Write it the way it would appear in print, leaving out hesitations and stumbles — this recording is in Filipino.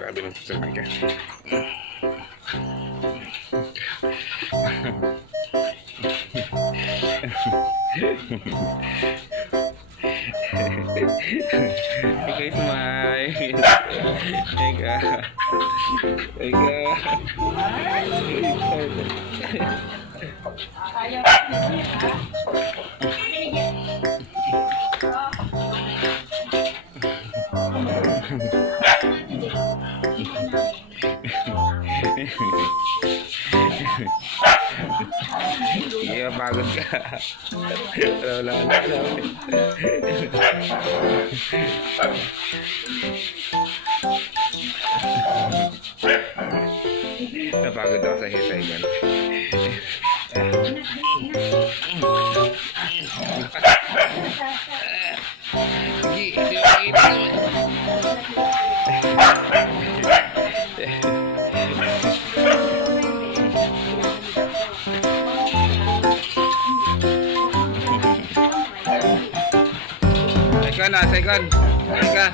Grabe ng sasabi ka. Okay, smile. Eka. Eka. Iya, pagod ka. Wala na. Napagod ako sa hitay. Second. Eka.